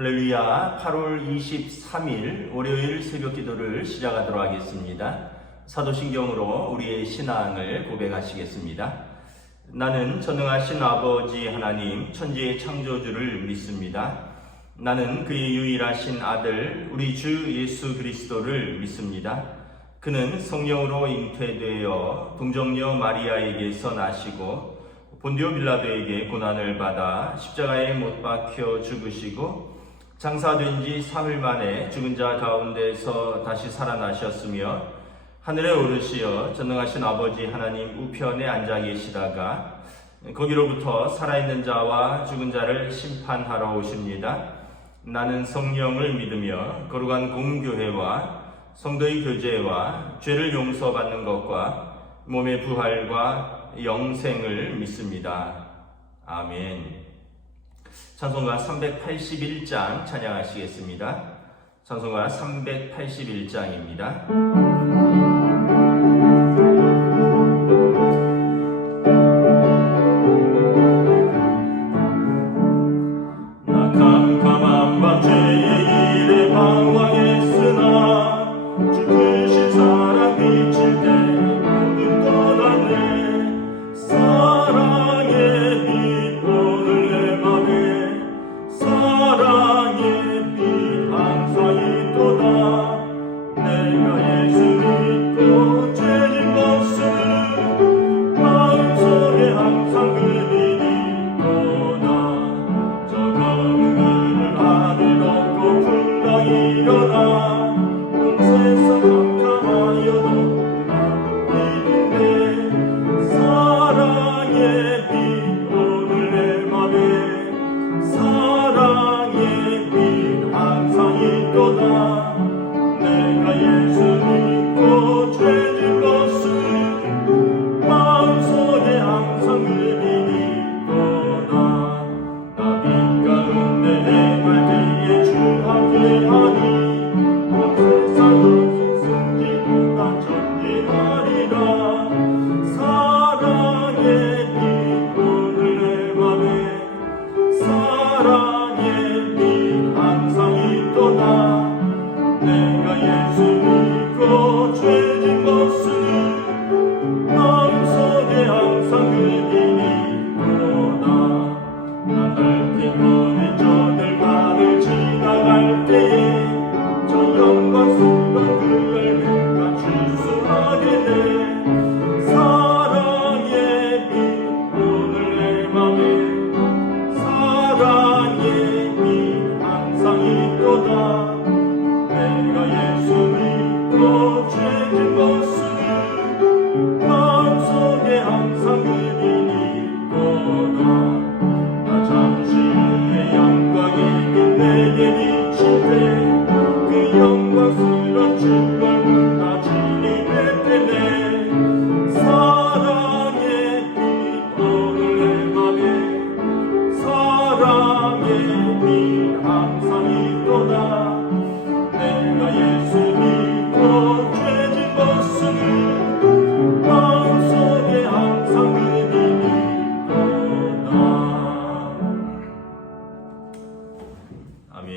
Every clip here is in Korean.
할렐루야. 8월 23일 월요일 새벽 기도를 시작하도록 하겠습니다. 사도신경으로 우리의 신앙을 고백하시겠습니다. 나는 전능하신 아버지 하나님 천지의 창조주를 믿습니다. 나는 그의 유일하신 아들 우리 주 예수 그리스도를 믿습니다. 그는 성령으로 잉태되어 동정녀 마리아에게서 나시고 본디오 빌라도에게 고난을 받아 십자가에 못 박혀 죽으시고 장사된 지 사흘 만에 죽은 자 가운데서 다시 살아나셨으며 하늘에 오르시어 전능하신 아버지 하나님 우편에 앉아 계시다가 거기로부터 살아있는 자와 죽은 자를 심판하러 오십니다. 나는 성령을 믿으며 거룩한 공교회와 성도의 교제와 죄를 용서받는 것과 몸의 부활과 영생을 믿습니다. 아멘. 찬송가 381장 찬양하시겠습니다. 찬송가 381장입니다. 나 캄캄한 밤 죄의 일에 방황했으나 주 크신 사랑 비칠 때 모두 떠났네. 사랑의 빛 오늘 내 맘에 사랑의 빛 항상 있도다. 내가 예수 믿고 죄진 것은 마음속에 항상 그 빛이 있도다. 저 검은 길을 하늘 걷고 풍랑 일어나 온 세상 캄캄하여도 나 믿는데 사랑의 빛 오늘 내 맘에 사랑의 빛 항상 있도다. 내가 예수 믿고 죄진 것은 마음속에 항상 그 빛이 있도다. 나 빛 가운데 행할 때에 주 함께하니 온 세상 승진은 다 전진하리라. 사랑의 빛 오늘 내 맘에 사랑의 빛 항상 있도다. 내가 예수 믿고 죄진 것은 마음속에 항상 그 빛이 있도다. 나 넓게 꺼낸 저들 바를 지나갈 때에 저 영광스러운 그 열매가 출소하겠네. 사랑의 빛 오늘 내 맘에 사랑의 빛 항상 있도다. 내가 예수 믿고 죄진 것은 마음속에 항상 그 빛이 있도다. 나 잠시 후에 영광의 빛 내게 비칠 때 그 영광스런 주를 나 진입할 때네. 사랑의 빛 오늘 내 맘에 사랑의 빛 항상 있도다. 내가 예수 믿고 죄진 것은 마음속에 항상 그 빛이 있도다. 아멘.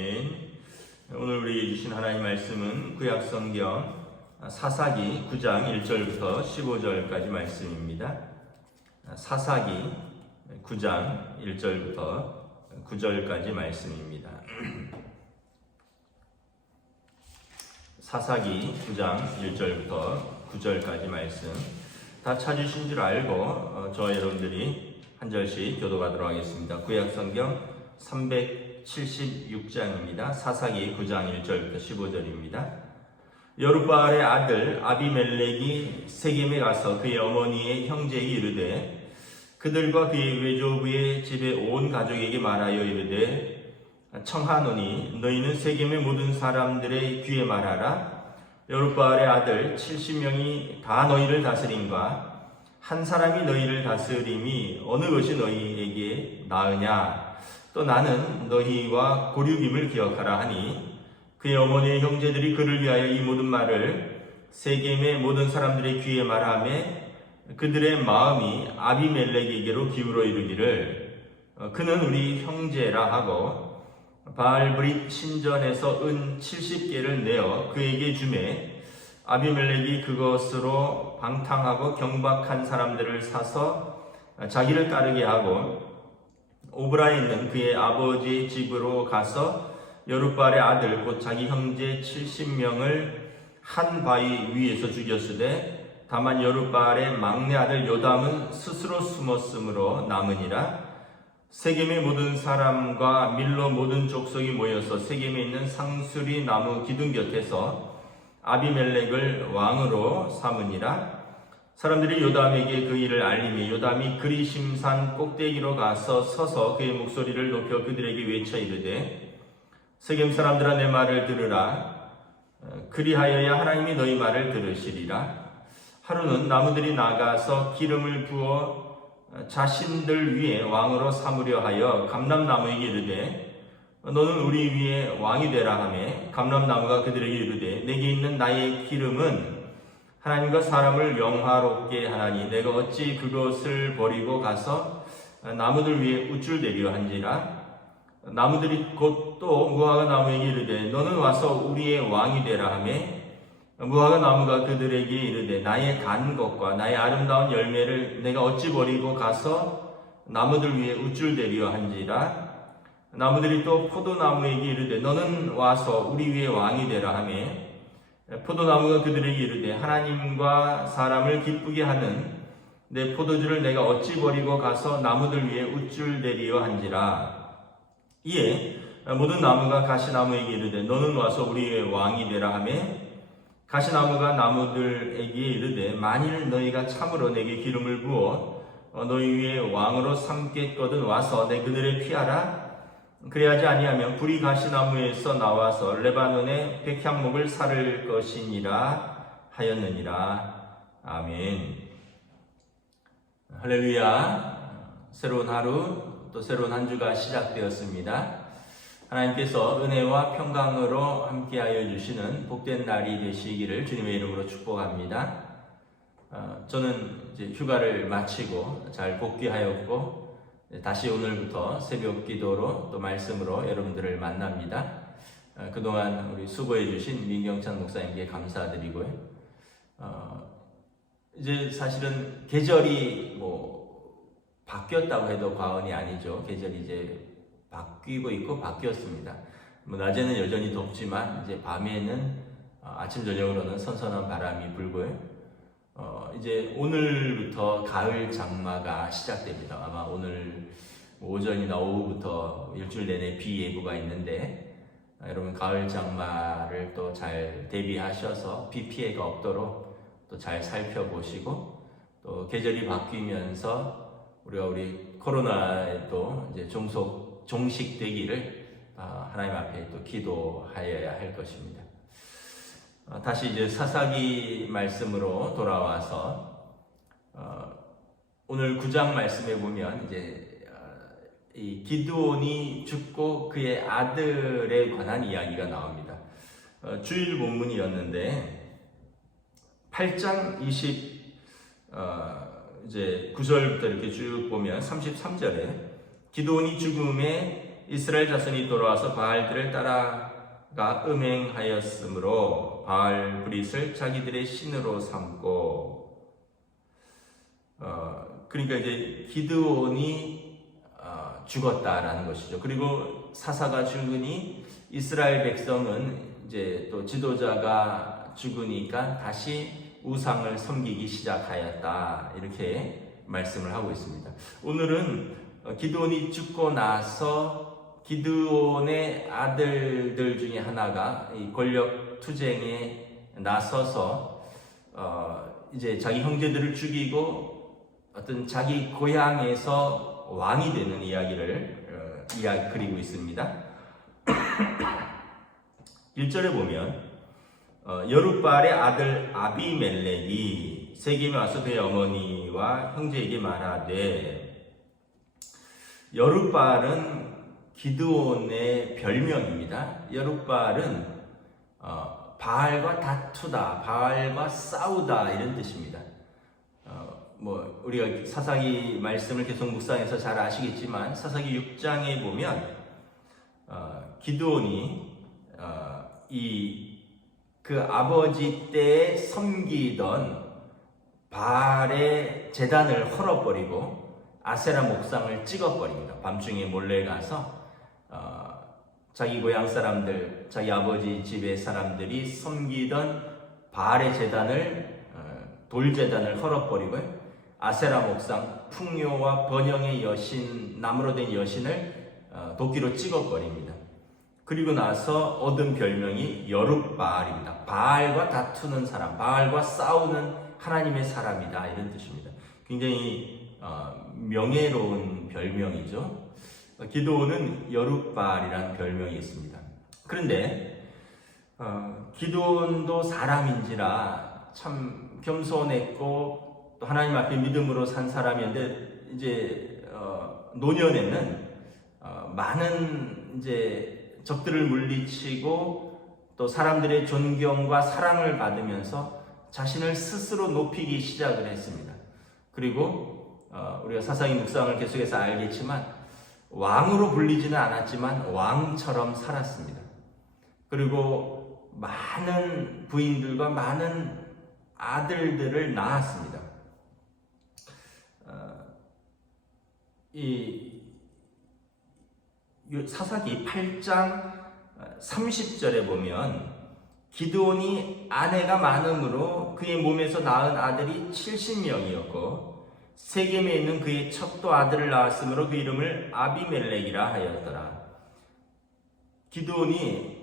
오늘 우리에게 주신 하나님 말씀은 구약성경 사사기 9장 1절부터 15절까지 말씀입니다. 사사기 9장 1절부터 9절까지 말씀입니다. 사사기 9장 1절부터 9절까지 말씀 다 찾으신 줄 알고 저와 여러분들이 한 절씩 교도하도록 하겠습니다. 구약성경 376장입니다. 사사기 9장 1절부터 15절입니다. 여룻바알의 아들 아비멜렉이 세겜에 가서 그의 어머니의 형제에게 이르되 그들과 그의 외조부의 집에 온 가족에게 말하여 이르되 청하노니 너희는 세겜의 모든 사람들의 귀에 말하라. 여룻바알의 아들 70명이 다 너희를 다스림과 한 사람이 너희를 다스림이 어느 것이 너희에게 나으냐. 또 나는 너희와 고륙임을 기억하라 하니 그의 어머니의 형제들이 그를 위하여 이 모든 말을 세겜의 모든 사람들의 귀에 말하며 그들의 마음이 아비멜렉에게로 기울어 이르기를 그는 우리 형제라 하고 바알브릿 신전에서 은 70개를 내어 그에게 주매 아비멜렉이 그것으로 방탕하고 경박한 사람들을 사서 자기를 따르게 하고 오브라에 있는 그의 아버지의 집으로 가서 여룻바알의 아들 곧 자기 형제 70명을 한 바위 위에서 죽였으되 다만 여룻바알의 막내 아들 요담은 스스로 숨었으므로 남으니라. 세겜의 모든 사람과 밀로 모든 족속이 모여서 세겜에 있는 상수리 나무 기둥 곁에서 아비멜렉을 왕으로 삼으니라. 사람들이 요담에게 그 일을 알리며 요담이 그리심산 꼭대기로 가서 서서 그의 목소리를 높여 그들에게 외쳐 이르되 세겜 사람들아 내 말을 들으라. 그리하여야 하나님이 너희 말을 들으시리라. 하루는 나무들이 나가서 기름을 부어 자신들 위에 왕으로 삼으려 하여 감람나무에게 이르되 너는 우리 위에 왕이 되라 하매 감람나무가 그들에게 이르되 내게 있는 나의 기름은 하나님과 사람을 영화롭게 하나니 내가 어찌 그것을 버리고 가서 나무들 위에 우쭐대려 한지라. 나무들이 곧 또 무화과 나무에게 이르되 너는 와서 우리의 왕이 되라 하매 무화과 나무가 그들에게 이르되 나의 단 것과 나의 아름다운 열매를 내가 어찌 버리고 가서 나무들 위에 우쭐대려 한지라. 나무들이 또 포도나무에게 이르되 너는 와서 우리 위에 왕이 되라 하매 포도나무가 그들에게 이르되 하나님과 사람을 기쁘게 하는 내 포도주를 내가 어찌 버리고 가서 나무들 위에 우쭐대려 한지라. 이에 모든 나무가 가시나무에게 이르되 너는 와서 우리 위에 왕이 되라 하매 가시나무가 나무들에게 이르되 만일 너희가 참으로 내게 기름을 부어 너희 위에 왕으로 삼겠거든 와서 내 그늘에 피하라. 그래야지 아니하면 불이 가시나무에서 나와서 레바논의 백향목을 사를 것이니라 하였느니라. 아멘. 할렐루야. 새로운 하루 또 새로운 한 주가 시작되었습니다. 하나님께서 은혜와 평강으로 함께하여 주시는 복된 날이 되시기를 주님의 이름으로 축복합니다. 저는 이제 휴가를 마치고 잘 복귀하였고 다시 오늘부터 새벽 기도로 또 말씀으로 여러분들을 만납니다. 그동안 우리 수고해 주신 민경찬 목사님께 감사드리고요. 이제 사실은 계절이 바뀌었다고 해도 과언이 아니죠. 계절이 이제 바뀌고 있고 바뀌었습니다. 낮에는 여전히 덥지만 이제 밤에는 아침 저녁으로는 선선한 바람이 불고요. 이제 오늘부터 가을 장마가 시작됩니다. 아마 오늘 오전이나 오후부터 일주일 내내 비 예보가 있는데 여러분 가을 장마를 또 잘 대비하셔서 비 피해가 없도록 또 잘 살펴보시고 또 계절이 바뀌면서 우리 코로나에도 이제 종식되기를 하나님 앞에 또 기도하여야 할 것입니다. 다시 이제 사사기 말씀으로 돌아와서 오늘 9장 말씀에 보면 이제 이 기드온이 죽고 그의 아들에 관한 이야기가 나옵니다. 주일 본문이었는데 8장 이제 9절부터 이렇게 쭉 보면 33절에 기드온이 죽음에 이스라엘 자손이 돌아와서 바알들을 따라가 음행하였으므로 바알 브릿을 자기들의 신으로 삼고 그러니까 이제 기드온이 죽었다라는 것이죠. 그리고 사사가 죽으니 이스라엘 백성은 이제 또 지도자가 죽으니까 다시 우상을 섬기기 시작하였다. 이렇게 말씀을 하고 있습니다. 오늘은 기드온이 죽고 나서 기드온의 아들들 중에 하나가 이 권력 투쟁에 나서서 이제 자기 형제들을 죽이고 어떤 자기 고향에서 왕이 되는 이야기를 그리고 있습니다. 1절에 보면 여룻바알의 아들 아비멜렉이 세겜에 와서 그의 어머니와 형제에게 말하되, 여룻바알은 기드온의 별명입니다. 여룻바알은 바알과 다투다, 바알과 싸우다 이런 뜻입니다. 우리가 사사기 말씀을 계속 묵상해서 잘 아시겠지만 사사기 6장에 보면 기드온이 그 아버지 때에 섬기던 바알의 제단을 헐어버리고 아세라 목상을 찍어버립니다. 밤중에 몰래 가서 자기 고향 사람들, 자기 아버지 집의 사람들이 섬기던 바알의 제단을 돌제단을 헐어버리고 아세라 목상, 풍요와 번영의 여신, 나무로 된 여신을 도끼로 찍어버립니다. 그리고 나서 얻은 별명이 여룹바알입니다. 바알과 다투는 사람, 바알과 싸우는 하나님의 사람이다, 이런 뜻입니다. 굉장히 명예로운 별명이죠. 기드온은 여룹바알이라는 별명이 있습니다. 그런데 기드온도 사람인지라 참 겸손했고 또 하나님 앞에 믿음으로 산 사람이었는데 이제 노년에는 많은 이제 적들을 물리치고 또 사람들의 존경과 사랑을 받으면서 자신을 스스로 높이기 시작을 했습니다. 그리고 우리가 사사기 묵상을 계속해서 알겠지만 왕으로 불리지는 않았지만 왕처럼 살았습니다. 그리고 많은 부인들과 많은 아들들을 낳았습니다. 이 사사기 8장 30절에 보면 기드온이 아내가 많음으로 그의 몸에서 낳은 아들이 70명이었고 세겜에 있는 그의 첩도 아들을 낳았으므로 그 이름을 아비멜렉이라 하였더라. 기드온이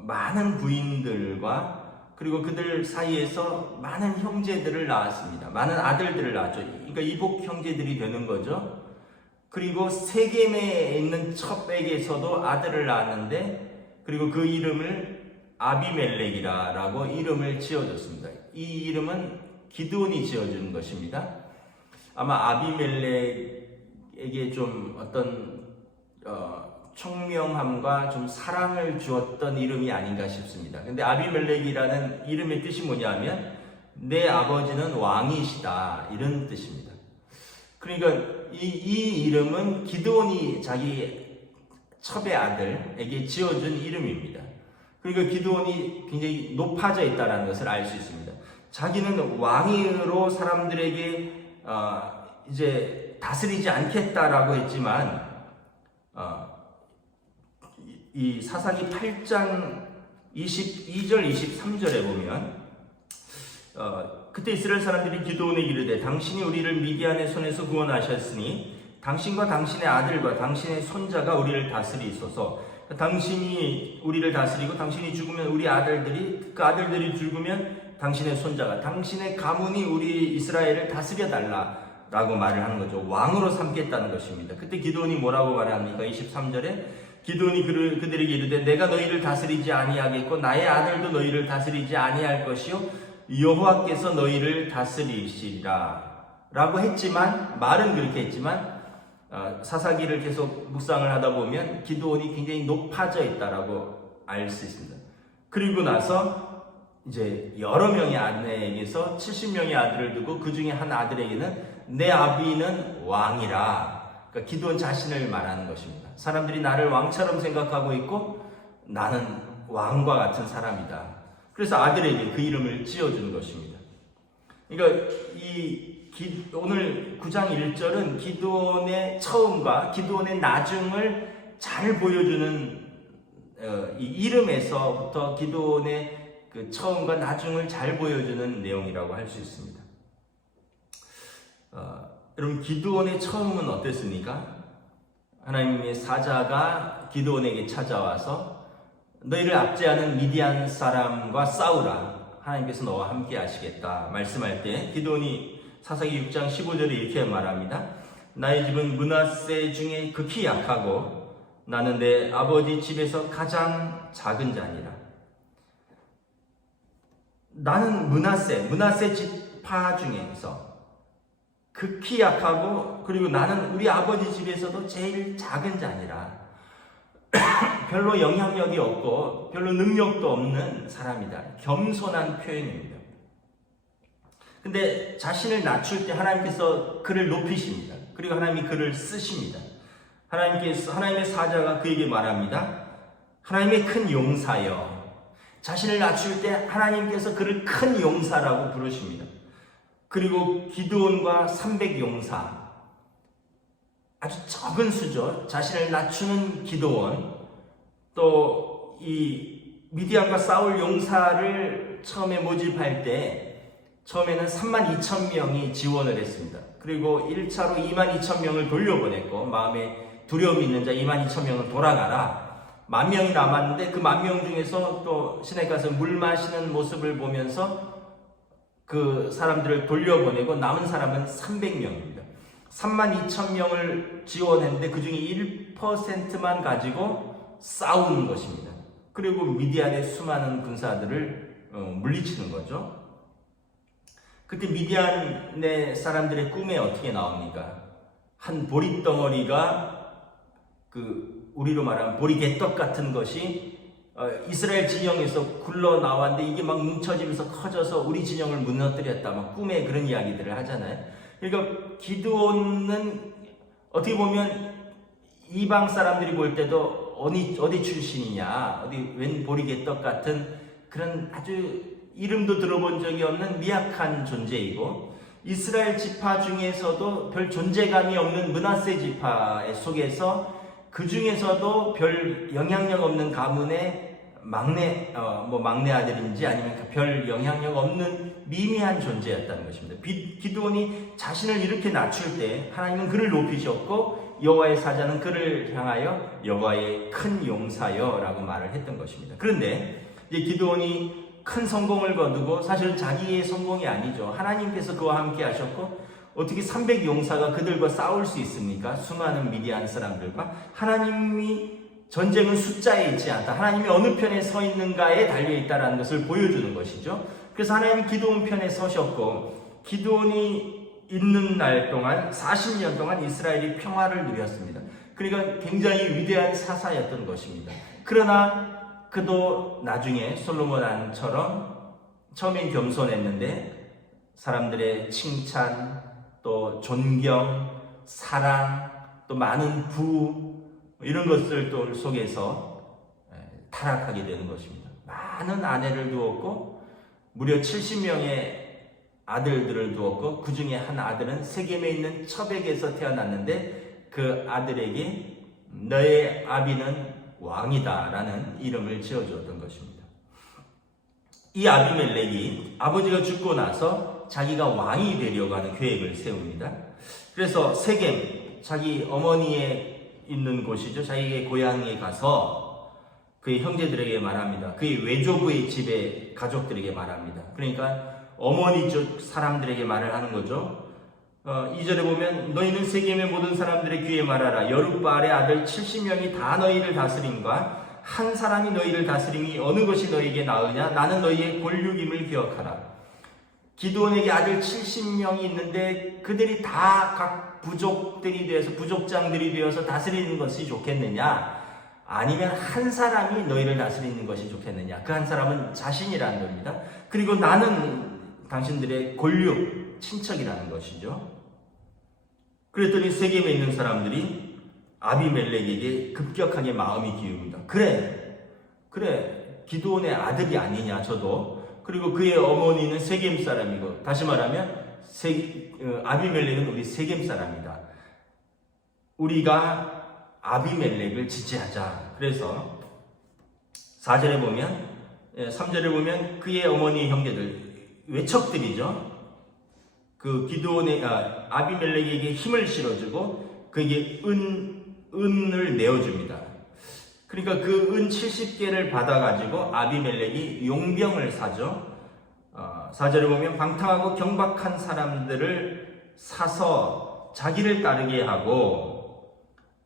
많은 부인들과 그리고 그들 사이에서 많은 형제들을 낳았습니다. 많은 아들들을 낳았죠. 그러니까 이복 형제들이 되는 거죠. 그리고 세겜에 있는 첩에게서도 아들을 낳았는데 그리고 그 이름을 아비멜렉이라고 이름을 지어줬습니다. 이 이름은 기드온이 지어준 것입니다. 아마 아비멜렉에게 좀 어떤 총명함과 좀 사랑을 주었던 이름이 아닌가 싶습니다. 근데 아비멜렉이라는 이름의 뜻이 뭐냐면 내 아버지는 왕이시다, 이런 뜻입니다. 그러니까 이 이름은 기드온이 자기 첩의 아들에게 지어준 이름입니다. 그러니까 기드온이 굉장히 높아져 있다는 것을 알 수 있습니다. 자기는 왕으로 사람들에게 이제 다스리지 않겠다라고 했지만 이 사사기 8장 22절 23절에 보면 그때 이스라엘 사람들이 기드온에게 이르되 당신이 우리를 미디안의 손에서 구원하셨으니 당신과 당신의 아들과 당신의 손자가 우리를 다스리소서. 당신이 우리를 다스리고 당신이 죽으면 우리 아들들이, 그 아들들이 죽으면 당신의 손자가, 당신의 가문이 우리 이스라엘을 다스려 달라라고 말을 하는 거죠. 왕으로 삼겠다는 것입니다. 그때 기드온이 뭐라고 말합니까? 23절에 기드온이 그들에게 이르되 내가 너희를 다스리지 아니하겠고 나의 아들도 너희를 다스리지 아니할 것이요 여호와께서 너희를 다스리시리라 라고 했지만, 말은 그렇게 했지만 사사기를 계속 묵상을 하다 보면 기드온이 굉장히 높아져 있다라고 알 수 있습니다. 그리고 나서 이제 여러 명의 아내에게서 70명의 아들을 두고 그 중에 한 아들에게는 내 아비는 왕이라, 그러니까 기드온 자신을 말하는 것입니다. 사람들이 나를 왕처럼 생각하고 있고 나는 왕과 같은 사람이다. 그래서 아들에게 그 이름을 지어준 것입니다. 그러니까 오늘 9장 1절은 기드온의 처음과 기드온의 나중을 잘 보여주는 이 이름에서부터 기드온의 그 처음과 나중을 잘 보여주는 내용이라고 할 수 있습니다. 여러분, 기드온의 처음은 어땠습니까? 하나님의 사자가 기드온에게 찾아와서 너희를 압제하는 미디안 사람과 싸우라. 하나님께서 너와 함께 하시겠다 말씀할 때 기드온이 사사기 6장 15절에 이렇게 말합니다. 나의 집은 므낫세 중에 극히 약하고 나는 내 아버지 집에서 가장 작은 자니라. 나는 므낫세 지파 중에서 극히 약하고 그리고 나는 우리 아버지 집에서도 제일 작은 자니라. 별로 영향력이 없고 별로 능력도 없는 사람이다. 겸손한 표현입니다. 근데 자신을 낮출 때 하나님께서 그를 높이십니다. 그리고 하나님이 그를 쓰십니다. 하나님의 사자가 그에게 말합니다. 하나님의 큰 용사여. 자신을 낮출 때 하나님께서 그를 큰 용사라고 부르십니다. 그리고 기드온과 300용사, 아주 적은 수죠. 자신을 낮추는 기드온, 또 이 미디안과 싸울 용사를 처음에 모집할 때 처음에는 32,000명이 지원을 했습니다. 그리고 1차로 22,000명을 돌려보냈고, 마음에 두려움이 있는 자 22,000명은 돌아가라. 10,000명이 남았는데 그 10,000명 중에서 또 시내에 가서 물 마시는 모습을 보면서 그 사람들을 돌려보내고 남은 사람은 300명입니다. 32,000명을 지원했는데 그 중에 1%만 가지고 싸우는 것입니다. 그리고 미디안의 수많은 군사들을 물리치는 거죠. 그때 미디안의 사람들의 꿈에 어떻게 나옵니까? 한 보릿덩어리가 우리로 말하면 보리개떡 같은 것이 이스라엘 진영에서 굴러 나왔는데 이게 막 뭉쳐지면서 커져서 우리 진영을 무너뜨렸다. 막 꿈에 그런 이야기들을 하잖아요. 그러니까 기드온은 어떻게 보면 이방 사람들이 볼 때도 어디 출신이냐, 웬 보리개떡 같은 그런 아주 이름도 들어본 적이 없는 미약한 존재이고, 이스라엘 지파 중에서도 별 존재감이 없는 므낫세 지파 속에서 그 중에서도 별 영향력 없는 가문의 막내 아들인지 아니면 별 영향력 없는 미미한 존재였다는 것입니다. 기드온이 자신을 이렇게 낮출 때 하나님은 그를 높이셨고, 여호와의 사자는 그를 향하여 여호와의 큰 용사여라고 말을 했던 것입니다. 그런데 이제 기드온이 큰 성공을 거두고, 사실은 자기의 성공이 아니죠. 하나님께서 그와 함께 하셨고, 어떻게 300용사가 그들과 싸울 수 있습니까? 수많은 미디안 사람들과. 하나님이 전쟁은 숫자에 있지 않다. 하나님이 어느 편에 서 있는가에 달려있다는 것을 보여주는 것이죠. 그래서 하나님이 기드온 편에 서셨고, 기드온이 있는 날 동안 40년 동안 이스라엘이 평화를 누렸습니다. 그러니까 굉장히 위대한 사사였던 것입니다. 그러나 그도 나중에 솔로몬 왕처럼 처음엔 겸손했는데 사람들의 칭찬, 또 존경, 사랑, 또 많은 부 이런 것들 또 속에서 타락하게 되는 것입니다. 많은 아내를 두었고 무려 70명의 아들들을 두었고, 그 중에 한 아들은 세겜에 있는 처백에서 태어났는데 그 아들에게 너의 아비는 왕이다 라는 이름을 지어주었던 것입니다. 이 아비멜렉이 아버지가 죽고 나서 자기가 왕이 되려고 하는 계획을 세웁니다. 그래서 세겜, 자기 어머니의 있는 곳이죠. 자기의 고향에 가서 그의 형제들에게 말합니다. 그의 외조부의 집에 가족들에게 말합니다. 그러니까 어머니 쪽 사람들에게 말을 하는 거죠. 2절에 보면 너희는 세겜의 모든 사람들의 귀에 말하라. 여룻바알의 아들 70명이 다 너희를 다스림과 한 사람이 너희를 다스림이 어느 것이 너희에게 나으냐? 나는 너희의 권륙임을 기억하라. 기드온에게 아들 70명이 있는데 그들이 다 각 부족들이 되어서 부족장들이 되어서 다스리는 것이 좋겠느냐? 아니면 한 사람이 너희를 다스리는 것이 좋겠느냐? 그 한 사람은 자신이라는 겁니다. 그리고 나는 당신들의 권력, 친척이라는 것이죠. 그랬더니 세겜에 있는 사람들이 아비멜렉에게 급격하게 마음이 기웁니다. 그래, 기드온의 아들이 아니냐, 저도. 그리고 그의 어머니는 세겜 사람이고, 다시 말하면 아비멜렉은 우리 세겜 사람이다. 우리가 아비멜렉을 지지하자. 그래서 4절에 보면, 3절에 보면 그의 어머니 형제들, 외척들이죠. 그 기드온의 아비멜렉에게 힘을 실어주고 그에게 은을 내어줍니다. 그러니까 그 은 70개를 받아가지고 아비멜렉이 용병을 사죠. 4절에 보면 방탕하고 경박한 사람들을 사서 자기를 따르게 하고,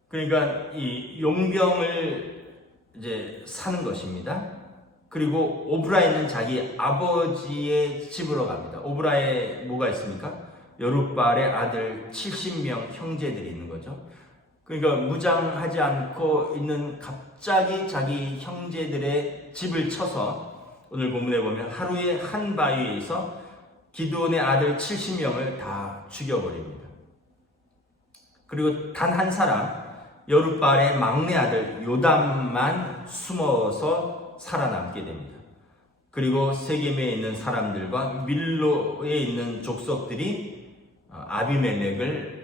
그러니까 이 용병을 이제 사는 것입니다. 그리고 오브라에는 자기 아버지의 집으로 갑니다. 오브라에 뭐가 있습니까? 여룻바알의 아들 70명 형제들이 있는 거죠. 그러니까 무장하지 않고 있는 갑자기 자기 형제들의 집을 쳐서 오늘 본문에 보면 하루에 한 바위에서 기드온의 아들 70명을 다 죽여버립니다. 그리고 단 한 사람, 여룻바알의 막내 아들 요담만 숨어서 살아남게 됩니다. 그리고 세겜에 있는 사람들과 밀로에 있는 족속들이 아비멜렉을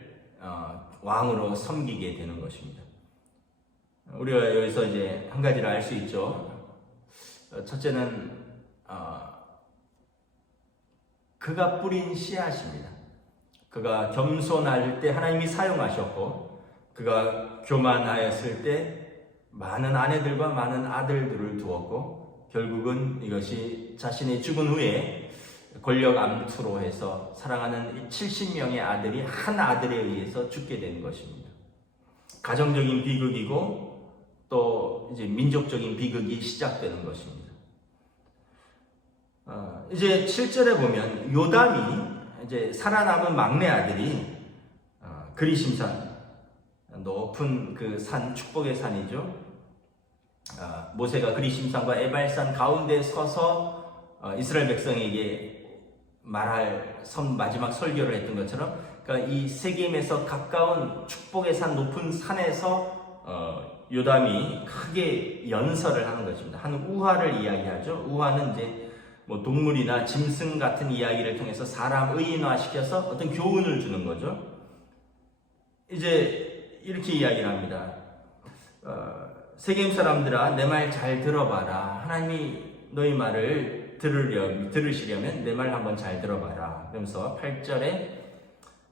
왕으로 섬기게 되는 것입니다. 우리가 여기서 이제 한 가지를 알 수 있죠. 첫째는 그가 뿌린 씨앗입니다. 그가 겸손할 때 하나님이 사용하셨고, 그가 교만하였을 때 많은 아내들과 많은 아들들을 두었고, 결국은 이것이 자신이 죽은 후에 권력 암투로 해서 사랑하는 70명의 아들이 한 아들에 의해서 죽게 된 것입니다. 가정적인 비극이고 또 이제 민족적인 비극이 시작되는 것입니다. 이제 7절에 보면 요담이 이제 살아남은 막내 아들이 그리심산, 높은 그 산, 축복의 산이죠. 모세가 그리심산과 에발산 가운데 서서 이스라엘 백성에게 말할 마지막 설교를 했던 것처럼, 그러니까 이 세겜에서 가까운 축복의 산, 높은 산에서 요담이 크게 연설을 하는 것입니다. 한 우화를 이야기하죠. 우화는 이제 뭐 동물이나 짐승 같은 이야기를 통해서 사람 의인화시켜서 어떤 교훈을 주는 거죠. 이제 이렇게 이야기를 합니다. 세겜 사람들아, 내 말 잘 들어봐라. 하나님이 너희 말을 들으시려면 내 말 한번 잘 들어봐라. 그러면서 8절에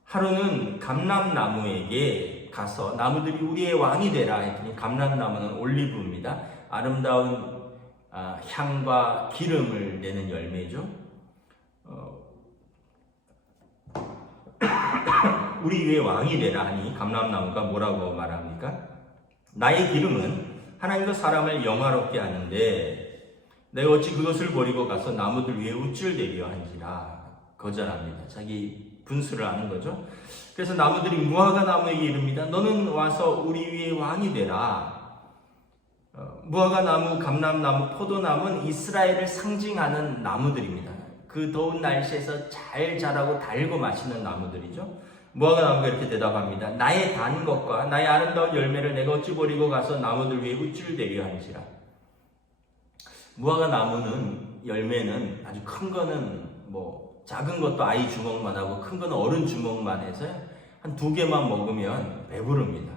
하루는 감람나무에게 가서 나무들이 우리의 왕이 되라 했더니, 감람나무는 올리브입니다. 아름다운 향과 기름을 내는 열매죠. 우리 위에 왕이 되라 하니 감람나무가 뭐라고 말합니까? 나의 기름은 하나님과 사람을 영화롭게 하는데 내가 어찌 그것을 버리고 가서 나무들 위에 우쭐대려 한지라. 거절합니다. 자기 분수를 아는 거죠. 그래서 나무들이 무화과 나무에게 이릅니다. 너는 와서 우리 위에 왕이 되라. 무화과 나무, 감람나무, 포도나무는 이스라엘을 상징하는 나무들입니다. 그 더운 날씨에서 잘 자라고 달고 맛있는 나무들이죠. 무화과 나무가 이렇게 대답합니다. 나의 단 것과 나의 아름다운 열매를 내가 어찌 버리고 가서 나무들 위에 우쭐대려 한지라. 무화과 나무는 열매는 아주 큰 거는 뭐 작은 것도 아이 주먹만 하고 큰 거는 어른 주먹만 해서 한 2개만 먹으면 배부릅니다.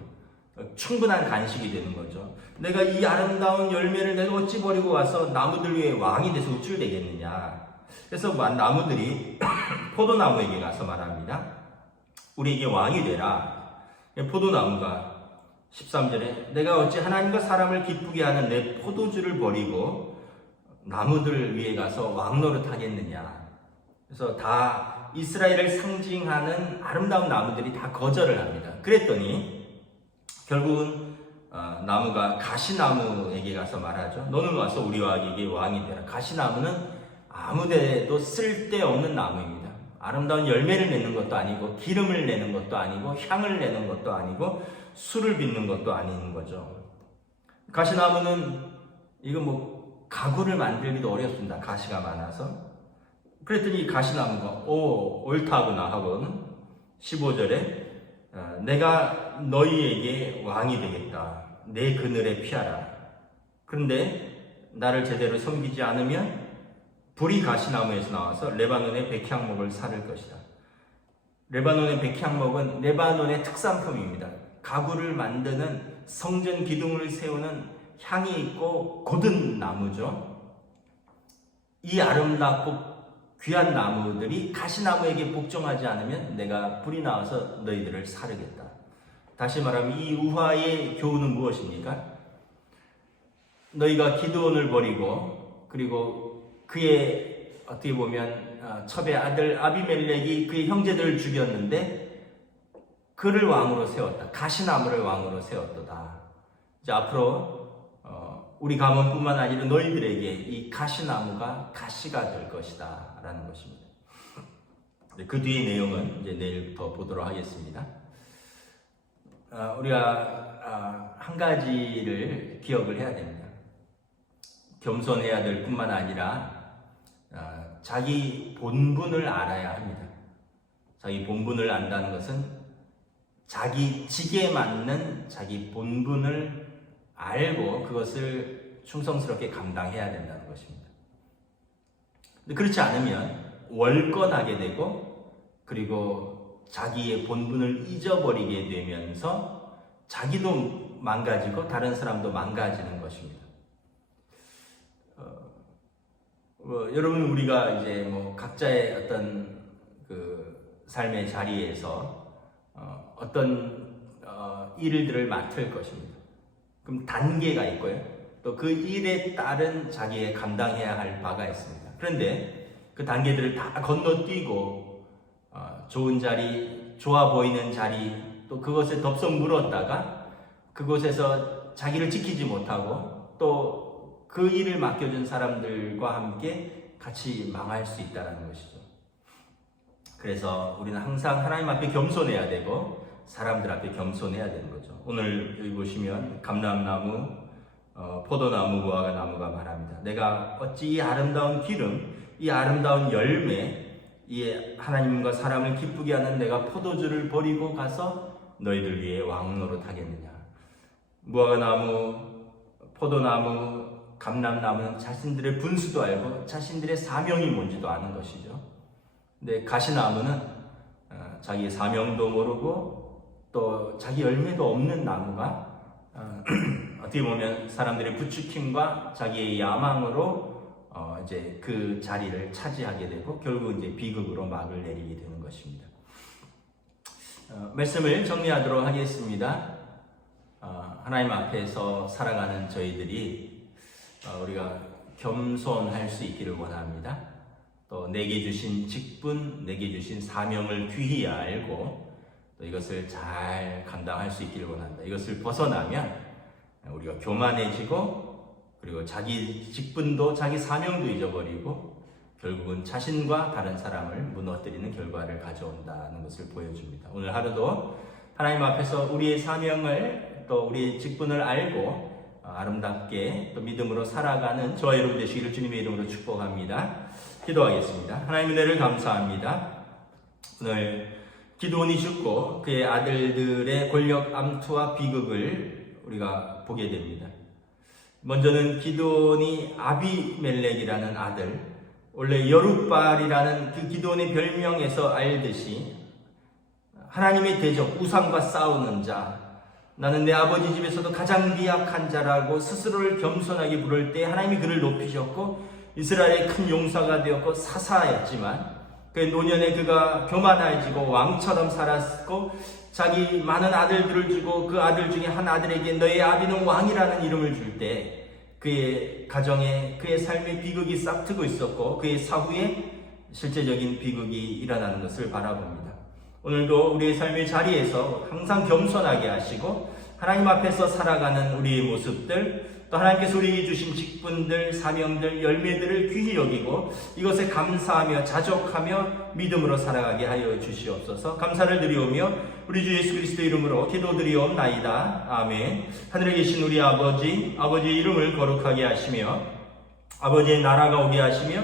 충분한 간식이 되는 거죠. 내가 이 아름다운 열매를 내가 어찌 버리고 와서 나무들 위에 왕이 돼서 우쭐대겠느냐. 그래서 나무들이 포도나무에게 가서 말합니다. 우리에게 왕이 되라. 포도나무가 13절에 내가 어찌 하나님과 사람을 기쁘게 하는 내 포도주를 버리고 나무들 위에 가서 왕노릇 하겠느냐. 그래서 다 이스라엘을 상징하는 아름다운 나무들이 다 거절을 합니다. 그랬더니 결국은 나무가 가시나무에게 가서 말하죠. 너는 와서 우리 왕에게 왕이 되라. 가시나무는 아무데도 쓸데없는 나무입니다. 아름다운 열매를 내는 것도 아니고 기름을 내는 것도 아니고 향을 내는 것도 아니고 술을 빚는 것도 아닌 거죠. 가시나무는 이거 뭐 가구를 만들기도 어렵습니다. 가시가 많아서. 그랬더니 가시나무가 옳다구나 하고는 15절에 내가 너희에게 왕이 되겠다. 내 그늘에 피하라. 그런데 나를 제대로 섬기지 않으면 불이 가시나무에서 나와서 레바논의 백향목을 사를 것이다. 레바논의 백향목은 레바논의 특산품입니다. 가구를 만드는 성전 기둥을 세우는 향이 있고 고든 나무죠. 이 아름답고 귀한 나무들이 가시나무에게 복종하지 않으면 내가 불이 나와서 너희들을 사르겠다. 다시 말하면 이 우화의 교훈은 무엇입니까? 너희가 기드온을 버리고 그리고 그의 어떻게 보면 첩의 아들 아비멜렉이 그의 형제들을 죽였는데 그를 왕으로 세웠다. 가시나무를 왕으로 세웠도다. 이제 앞으로 우리 가문뿐만 아니라 너희들에게 이 가시나무가 가시가 될 것이다 라는 것입니다. 그 뒤의 내용은 이제 내일부터 보도록 하겠습니다. 우리가 한 가지를 기억을 해야 됩니다. 겸손해야 될 뿐만 아니라 자기 본분을 알아야 합니다. 자기 본분을 안다는 것은 자기 직에 맞는 자기 본분을 알고 그것을 충성스럽게 감당해야 된다는 것입니다. 근데 그렇지 않으면 월권하게 되고 그리고 자기의 본분을 잊어버리게 되면서 자기도 망가지고 다른 사람도 망가지는 것입니다. 여러분, 우리가 이제 각자의 어떤 그 삶의 자리에서 어떤 일들을 맡을 것입니다. 그럼 단계가 있고요. 또 그 일에 따른 자기의 감당해야 할 바가 있습니다. 그런데 그 단계들을 다 건너뛰고 좋은 자리, 좋아 보이는 자리, 또 그것에 덥석 물었다가 그곳에서 자기를 지키지 못하고 또 그 일을 맡겨준 사람들과 함께 같이 망할 수 있다는 것이죠. 그래서 우리는 항상 하나님 앞에 겸손해야 되고 사람들 앞에 겸손해야 되는 거죠. 오늘 여기 보시면 감람나무, 포도나무, 무화과 나무가 말합니다. 내가 어찌 이 아름다운 기름, 이 아름다운 열매, 이 하나님과 사람을 기쁘게 하는 내가 포도주를 버리고 가서 너희들 위해 왕노릇 하겠느냐. 무화과나무, 포도나무, 감람나무는 자신들의 분수도 알고 자신들의 사명이 뭔지도 아는 것이죠. 근데 가시나무는 자기의 사명도 모르고 또 자기 열매도 없는 나무가 어떻게 보면 사람들의 부추김과 자기의 야망으로 이제 그 자리를 차지하게 되고 결국 이제 비극으로 막을 내리게 되는 것입니다. 말씀을 정리하도록 하겠습니다. 하나님 앞에서 살아가는 저희들이 우리가 겸손할 수 있기를 원합니다. 또 내게 주신 직분, 내게 주신 사명을 귀히 알고 또 이것을 잘 감당할 수 있기를 원한다. 이것을 벗어나면 우리가 교만해지고 그리고 자기 직분도 자기 사명도 잊어버리고 결국은 자신과 다른 사람을 무너뜨리는 결과를 가져온다는 것을 보여줍니다. 오늘 하루도 하나님 앞에서 우리의 사명을 또 우리의 직분을 알고 아름답게 또 믿음으로 살아가는 저와 여러분 되시기를 주님의 이름으로 축복합니다. 기도하겠습니다. 하나님 은혜를 감사합니다. 오늘 기드온이 죽고 그의 아들들의 권력 암투와 비극을 우리가 보게 됩니다. 먼저는 기드온이 아비멜렉이라는 아들, 원래 여룻바알이라는 그 기드온의 별명에서 알듯이 하나님의 대적, 우상과 싸우는 자, 나는 내 아버지 집에서도 가장 미약한 자라고 스스로를 겸손하게 부를 때 하나님이 그를 높이셨고 이스라엘의 큰 용사가 되었고 사사였지만 그 노년에 그가 교만해지고 왕처럼 살았고 자기 많은 아들들을 주고 그 아들 중에 한 아들에게 너의 아비는 왕이라는 이름을 줄 때 그의 가정에 그의 삶의 비극이 싹트고 있었고 그의 사후에 실제적인 비극이 일어나는 것을 바라봅니다. 오늘도 우리의 삶의 자리에서 항상 겸손하게 하시고 하나님 앞에서 살아가는 우리의 모습들 또 하나님께서 우리에게 주신 직분들, 사명들, 열매들을 귀히 여기고 이것에 감사하며 자족하며 믿음으로 살아가게 하여 주시옵소서. 감사를 드리오며 우리 주 예수 그리스도 이름으로 기도드리옵나이다. 아멘. 하늘에 계신 우리 아버지의 이름을 거룩하게 하시며 아버지의 나라가 오게 하시며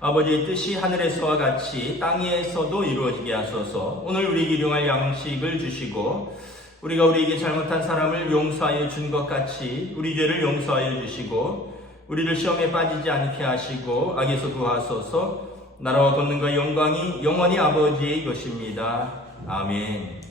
아버지의 뜻이 하늘에서와 같이 땅에서도 이루어지게 하소서. 오늘 우리에게 일용할 양식을 주시고 우리가 우리에게 잘못한 사람을 용서하여 준 것 같이 우리 죄를 용서하여 주시고 우리를 시험에 빠지지 않게 하시고 악에서 구하소서. 나라와 권능과 영광이 영원히 아버지의 것입니다. 아멘.